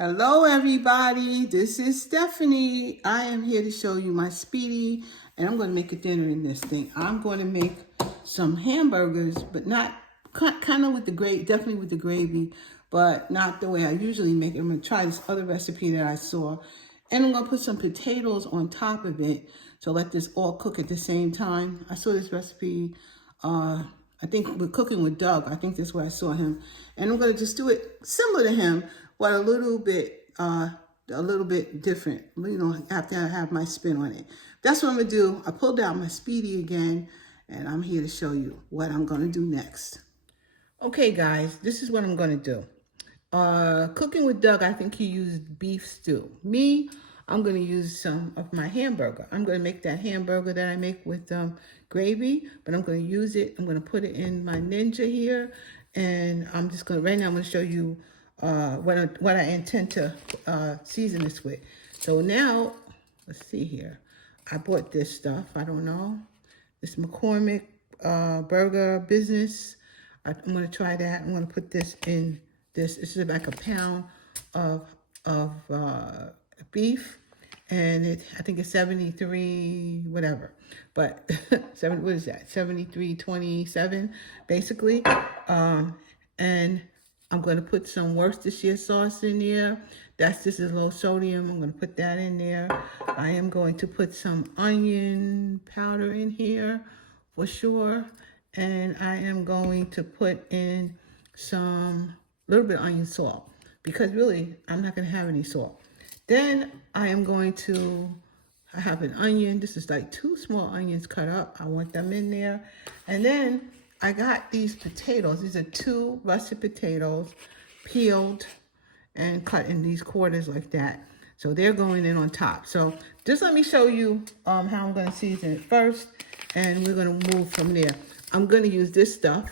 Hello everybody, this is Stephanie. I am here to show you my Speedi, and I'm going to make a dinner in this thing. I'm going to make some hamburgers, but not kind of with the gravy, definitely with the gravy, but not the way I usually make it. I'm going to try this other recipe that I saw, and I'm going to put some potatoes on top of it to let this all cook at the same time. I saw this recipe, I think we're cooking with Doug. I think that's where I saw him. And I'm going to just do it similar to him, but a little bit different. You know, I have to have my spin on it. That's what I'm going to do. I pulled out my Speedi again, and I'm here to show you what I'm going to do next. Okay, guys, this is what I'm going to do. Cooking with Doug, I think he used beef stew. Me, I'm going to use some of my hamburger. I'm going to make that hamburger that I make with gravy, but I'm going to use it. I'm going to put it in my Ninja here, and I'm just going to, right now I'm going to show you what I intend to season this with. So now, let's see here. I bought this stuff. I don't know. This McCormick burger business. I'm going to try that. I'm going to put this in this. This is like a pound of beef, and I think it's 73 whatever, but what is that, 73.27 basically. And I'm going to put some Worcestershire sauce in there. This is low sodium. I'm going to put that in there. I am going to put some onion powder in here for sure, and I am going to put in some little bit of onion salt, because really I'm not going to have any salt. Then I am going to, I have an onion. This is like 2 small onions cut up. I want them in there. And then I got these potatoes. These are 2 russet potatoes, peeled and cut in these quarters like that. So they're going in on top. So just let me show you how I'm going to season it first, and we're going to move from there. I'm going to use this stuff.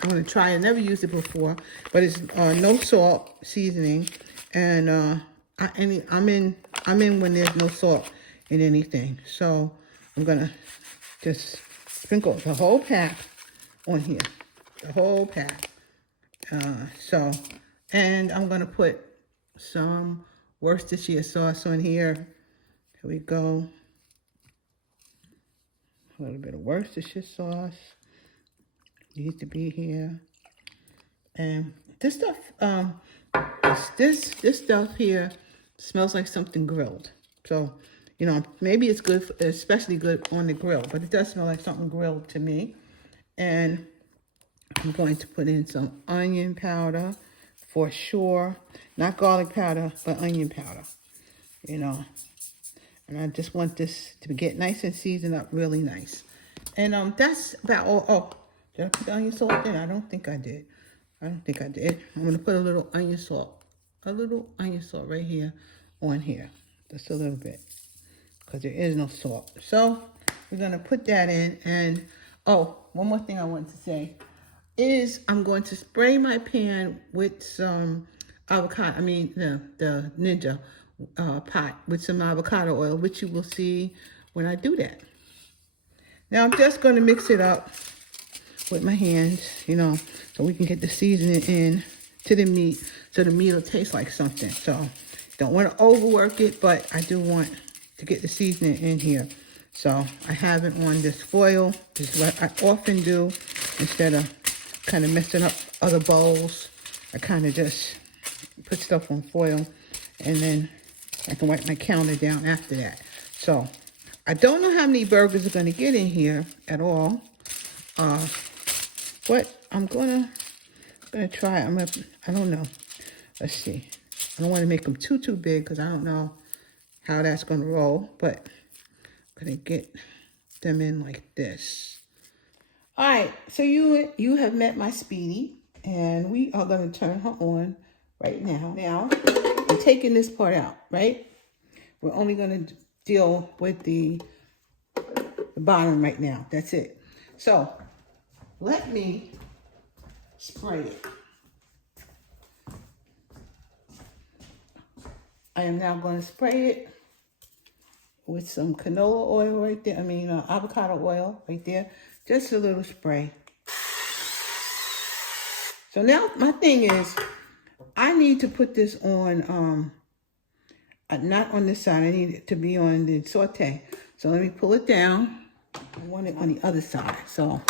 I'm going to try it. I never used it before, but it's no salt seasoning, and I'm in when there's no salt in anything. So I'm going to just sprinkle the whole pack on here, the whole pack. And I'm going to put some Worcestershire sauce on here. Here we go. A little bit of Worcestershire sauce needs to be here. And this stuff, this stuff here smells like something grilled. So, you know, maybe it's good, especially good on the grill, but it does smell like something grilled to me. And I'm going to put in some onion powder for sure. Not garlic powder, but onion powder, you know. And I just want this to get nice and seasoned up really nice. And that's about all. Oh, did I put the onion salt in? I don't think I did. I'm going to put a little onion salt right here on here. Just a little bit, because there is no salt. So we're going to put that in. And oh, one more thing I want to say is I'm going to spray my pan with some avocado, the Ninja pot with some avocado oil, which you will see when I do that. Now I'm just going to mix it up with my hands, you know, so we can get the seasoning in to the meat, so the meat will taste like something. So don't want to overwork it, but I do want to get the seasoning in here. So I have it on this foil. This is what I often do. Instead of kind of messing up other bowls, I kind of just put stuff on foil, and then I can wipe my counter down after that. So I don't know how many burgers are going to get in here at all. But I'm gonna try. I don't know. Let's see. I don't want to make them too big, because I don't know how that's gonna roll. But I'm gonna get them in like this. All right. So you have met my Speedi, and we are gonna turn her on right now. Now I'm taking this part out. Right. We're only gonna deal with the bottom right now. That's it. So let me spray it. I am now going to spray it with some canola oil right there. Avocado oil right there. Just a little spray. So now my thing is, I need to put this on, not on this side. I need it to be on the saute. So let me pull it down. I want it on the other side. So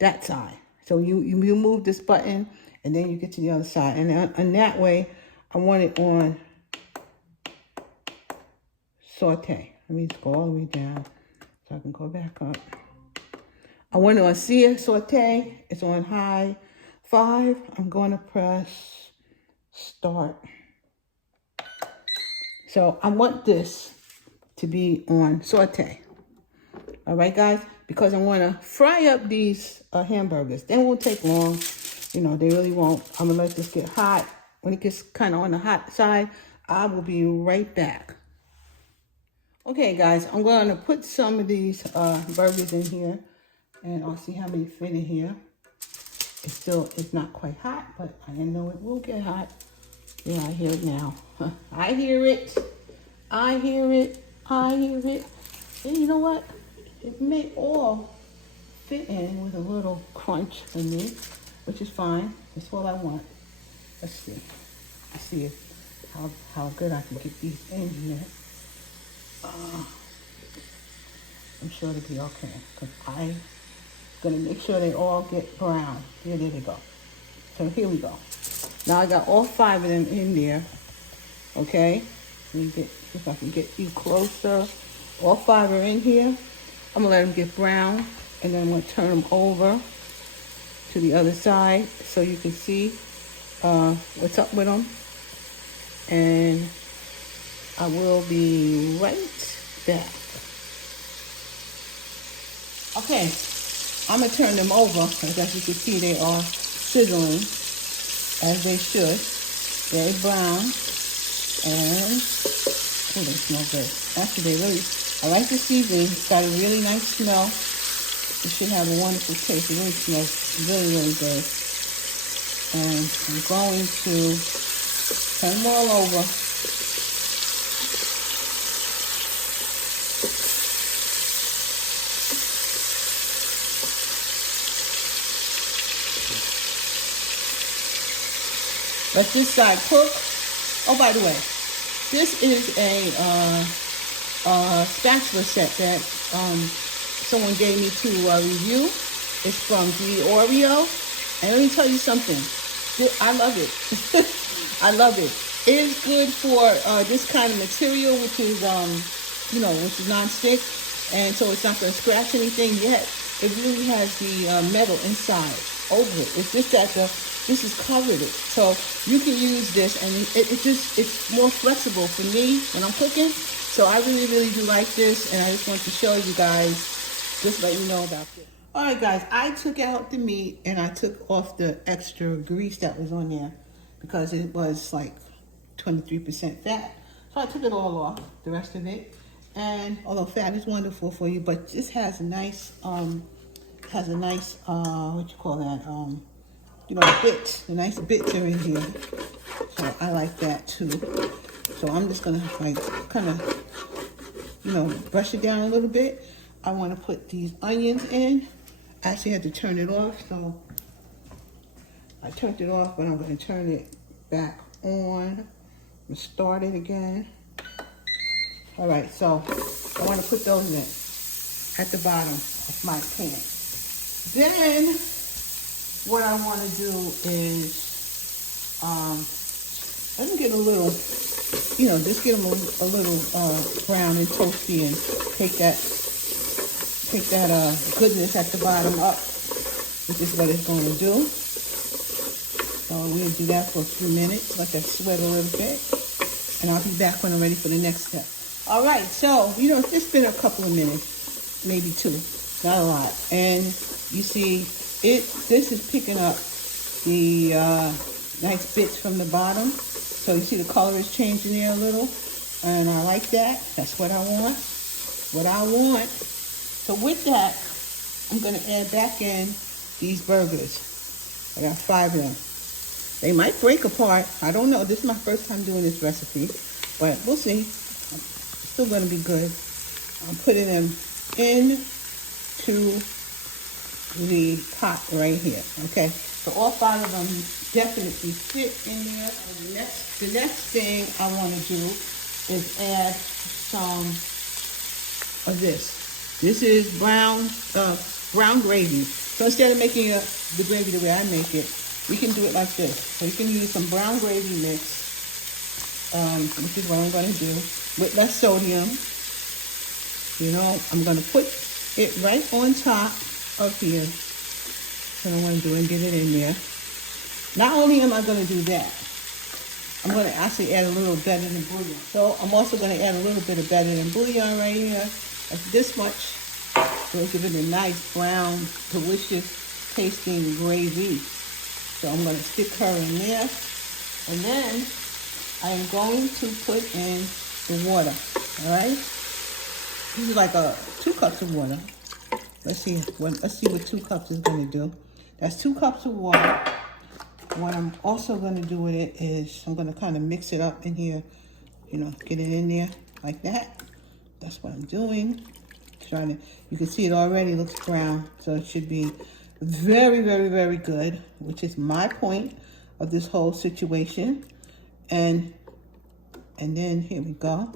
that side. So you move this button and then you get to the other side. And that way, I want it on saute. Let me just go all the way down so I can go back up. I want it on saute. It's on high 5. I'm going to press start. So I want this to be on saute. All right, guys, because I want to fry up these hamburgers. They won't take long. You know, they really won't. I'm going to let this get hot. When it gets kind of on the hot side, I will be right back. Okay, guys, I'm going to put some of these burgers in here. And I'll see how many fit in here. It's not quite hot, but I know it will get hot. Yeah, I hear it now. I hear it. I hear it. I hear it. And you know what? It may all fit in with a little crunch for me, which is fine. That's all I want. Let's see. I see how good I can get these in here. I'm sure it'll be okay, because I'm going to make sure they all get brown. There they go. So here we go. Now I got all 5 of them in there. Okay? Let me see if I can get you closer. All 5 are in here. I'm going to let them get brown, and then I'm going to turn them over to the other side so you can see what's up with them. And I will be right back. Okay, I'm going to turn them over, because as you can see, they are sizzling, as they should. Very brown, and oh, they smell good. Actually, I like the seasoning. It's got a really nice smell. It should have a wonderful taste. It really smells really, really good. And I'm going to turn them all over. Let this side cook. Oh, by the way, this is a spatula set that someone gave me to review. It's from the Oreo. And let me tell you something. I love it. I love it. It is good for this kind of material, which is, which is non-stick. And so it's not going to scratch anything yet. It really has the metal inside over it. It's just that this has covered it. So you can use this, and it's more flexible for me when I'm cooking. So I really, really do like this, and I just want to show you guys, just let you know about this. All right, guys, I took out the meat, and I took off the extra grease that was on there because it was like 23% fat. So I took it all off, the rest of it. And although fat is wonderful for you, but this has a nice, what you call that, bits. The nice bits are in here. So I like that too. So I'm just gonna kind of, brush it down a little bit. I want to put these onions in. I actually had to turn it off, so I turned it off, but I'm going to turn it back on and start it again. All right, so I want to put those in at the bottom of my pan. Then what I want to do is let them get a little, just get them a little brown and toasty, and take that goodness at the bottom up, which is what it's going to do. So we'll do that for a few minutes, let that sweat a little bit, and I'll be back when I'm ready for the next step. All right, so it's been a couple of minutes, maybe 2, not a lot, and you see this is picking up the nice bits from the bottom. So you see the color is changing there a little, and I like that. That's what I want. So with that, I'm going to add back in these burgers. I got 5 of them. They might break apart. I don't know. This is my first time doing this recipe, but we'll see. It's still going to be good. I'm putting them into the pot right here. Okay, so all 5 of them definitely fit in there. The next thing I want to do is add some of this. This is brown gravy. So instead of making the gravy the way I make it, we can do it like this. So you can use some brown gravy mix, which is what I'm going to do, with less sodium. You know, I'm going to put it right on top of here. So I want to do and get it in there. Not only am I going to do that, I'm going to actually add a little better than bouillon. So I'm also going to add a little bit of better than bouillon right here. That's this much. So it's giving it a nice brown, delicious tasting gravy. So I'm going to stick her in there. And then I am going to put in the water. All right. This is like 2 cups of water. Let's see what 2 cups is going to do. That's 2 cups of water. What I'm also going to do with it is I'm going to kind of mix it up in here. You know, get it in there like that. That's what I'm doing. You can see it already looks brown. So it should be very, very, very good, which is my point of this whole situation. And then here we go.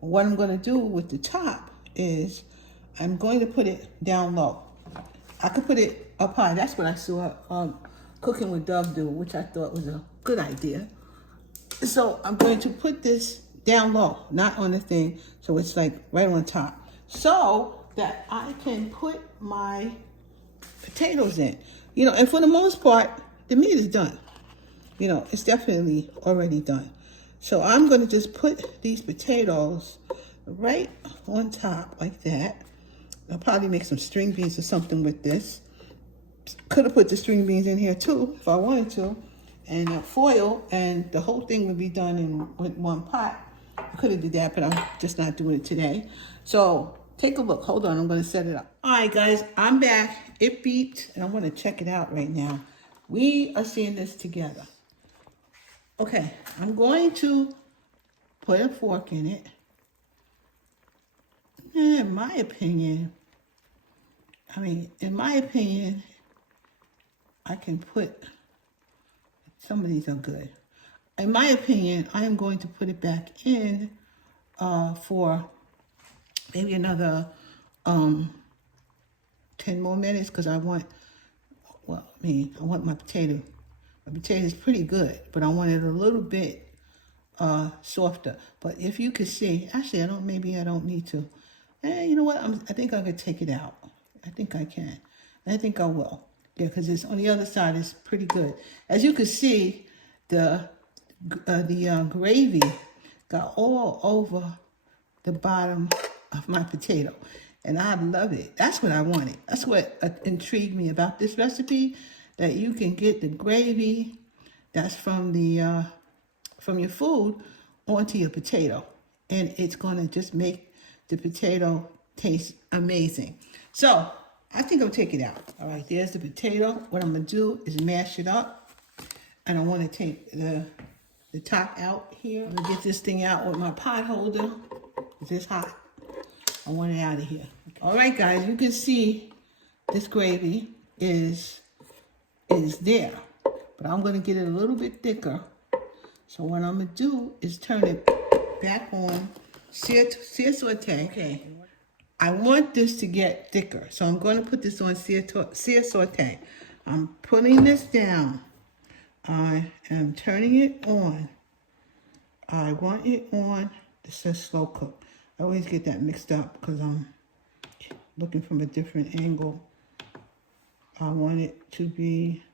What I'm going to do with the top is I'm going to put it down low. I could put it up high. That's what I saw Cooking with Dove do, which I thought was a good idea. So I'm going to put this down low, not on the thing, so it's like right on top, so that I can put my potatoes in. You know, and for the most part, the meat is done. You know, it's definitely already done. So I'm going to just put these potatoes right on top like that. I'll probably make some string beans or something with this. Could have put the string beans in here too if I wanted to, and foil, and the whole thing would be done with one pot. I could have did that, but I'm just not doing it today. So take a look. Hold on, I'm going to set it up. All right, guys, I'm back. It beeped, and I'm going to check it out right now. We are seeing this together. Okay, I'm going to put a fork in it. In my opinion, I can put, some of these are good. In my opinion, I am going to put it back in for maybe another 10 more minutes, because I want my potato. My potato is pretty good, but I want it a little bit softer. But if you could see, actually, maybe I don't need to. You know what? I think I could take it out. I think I can. I think I will. Yeah, because it's on the other side. It's pretty good. As you can see, the gravy got all over the bottom of my potato, and I love it. That's what I wanted. That's what intrigued me about this recipe, that you can get the gravy that's from your food onto your potato, and it's gonna just make the potato taste amazing. So I think I'll take it out. All right, there's the potato. What I'm gonna do is mash it up, and I want to take the top out here. I'm gonna get this thing out with my pot holder. It's hot. I want it out of here. Okay. All right, guys, you can see this gravy is there, but I'm gonna get it a little bit thicker. So what I'm gonna do is turn it back on sear saute. Okay. I want this to get thicker, so I'm going to put this on sear saute. I'm putting this down. I am turning it on. I want it on. This says slow cook. I always get that mixed up because I'm looking from a different angle. I want it to be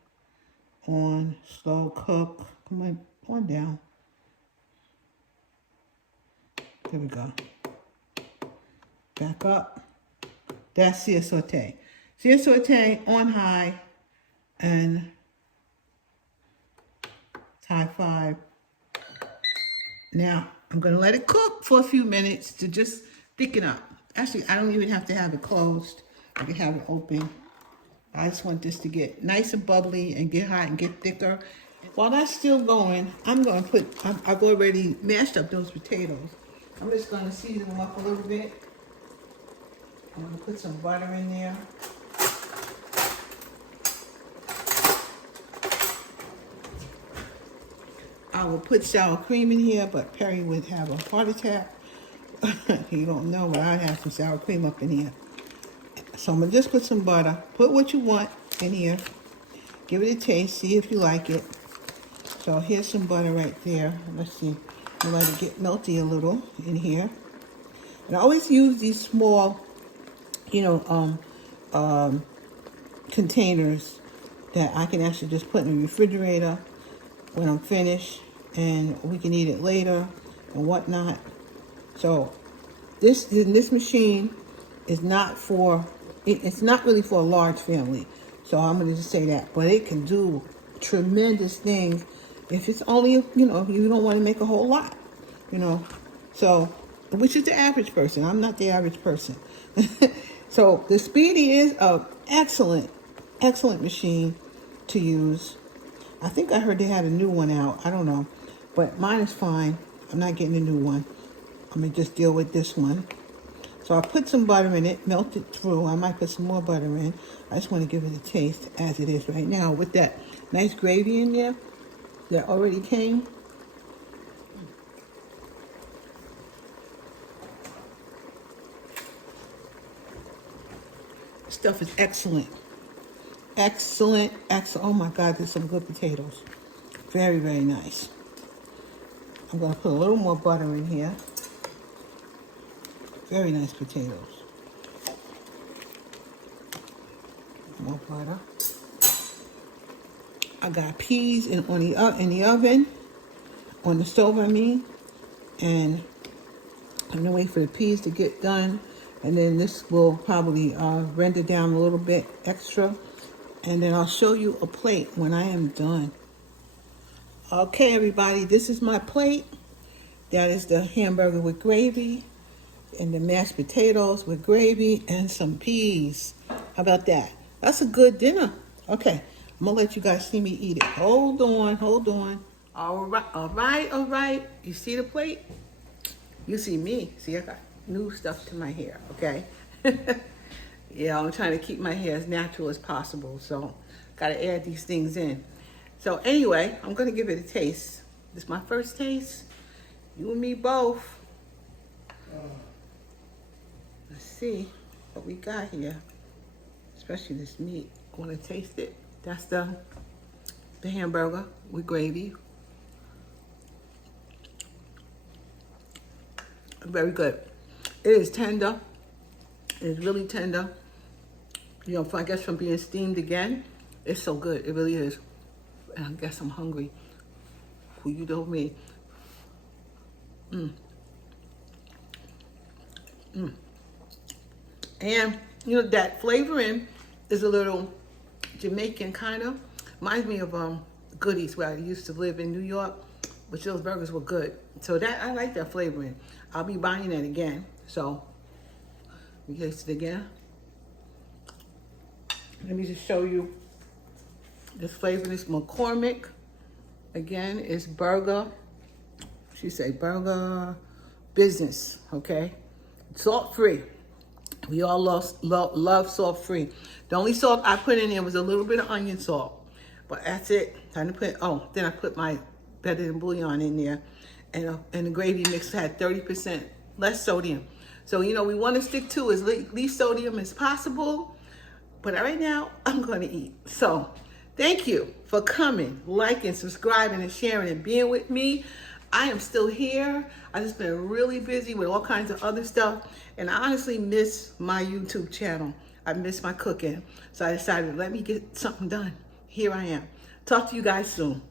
on slow cook. Come on down. There we go. Back up. That's sear saute. Sear saute on high, and it's high 5. Now, I'm going to let it cook for a few minutes to just thicken up. Actually, I don't even have to have it closed. I can have it open. I just want this to get nice and bubbly and get hot and get thicker. While that's still going, I'm going to I've already mashed up those potatoes. I'm just going to season them up a little bit. I'm going to put some butter in there. I would put sour cream in here, but Perry would have a heart attack. You don't know, but I'd have some sour cream up in here. So I'm going to just put some butter. Put what you want in here. Give it a taste. See if you like it. So here's some butter right there. Let's see. I'll let it get melty a little in here. And I always use these small, containers that I can actually just put in the refrigerator when I'm finished, and we can eat it later and whatnot. So this machine is not for, it's not really for a large family. So I'm going to just say that, but it can do tremendous things if it's only, you don't want to make a whole lot, so, which is the average person. I'm not the average person. So the Speedi is a excellent machine to use. I think I heard they had a new one out. I don't know, but mine is fine. I'm not getting a new one. I'm gonna just deal with this one. So I'll put some butter in it, melt it through. I might put some more butter in. I just want to give it a taste as it is right now with that nice gravy in there that already came. Stuff is excellent. Excellent. Oh my God, there's some good potatoes. Very, very nice. I'm going to put a little more butter in here. Very nice potatoes. More butter. I got peas in the oven, on the stove, and I'm going to wait for the peas to get done. And then this will probably render down a little bit extra. And then I'll show you a plate when I am done. Okay, everybody, this is my plate. That is the hamburger with gravy and the mashed potatoes with gravy and some peas. How about that? That's a good dinner. Okay, I'm going to let you guys see me eat it. Hold on. All right. You see the plate? You see me. See, I got new stuff to my hair, okay? Yeah, I'm trying to keep my hair as natural as possible, so got to add these things in. So anyway, I'm going to give it a taste. This is my first taste. You and me both. Let's see what we got here, especially this meat. I want to taste it. That's the hamburger with gravy. Very good. It is tender. It is really tender. I guess from being steamed again, it's so good. It really is. And I guess I'm hungry. Who you know me. And, that flavoring is a little Jamaican kind of. Reminds me of Goodies, where I used to live in New York, which those burgers were good. So that I like that flavoring. I'll be buying that again. So, we taste it again. Let me just show you this flavor. This McCormick, again, is burger. She say burger business, okay? Salt-free. We all love salt-free. The only salt I put in there was a little bit of onion salt, but that's it. Then I put my better than bouillon in there, and the gravy mix had 30% less sodium. So, we want to stick to as least sodium as possible. But right now, I'm going to eat. So, thank you for coming, liking, subscribing, and sharing, and being with me. I am still here. I've just been really busy with all kinds of other stuff. And I honestly miss my YouTube channel. I miss my cooking. So I decided, let me get something done. Here I am. Talk to you guys soon.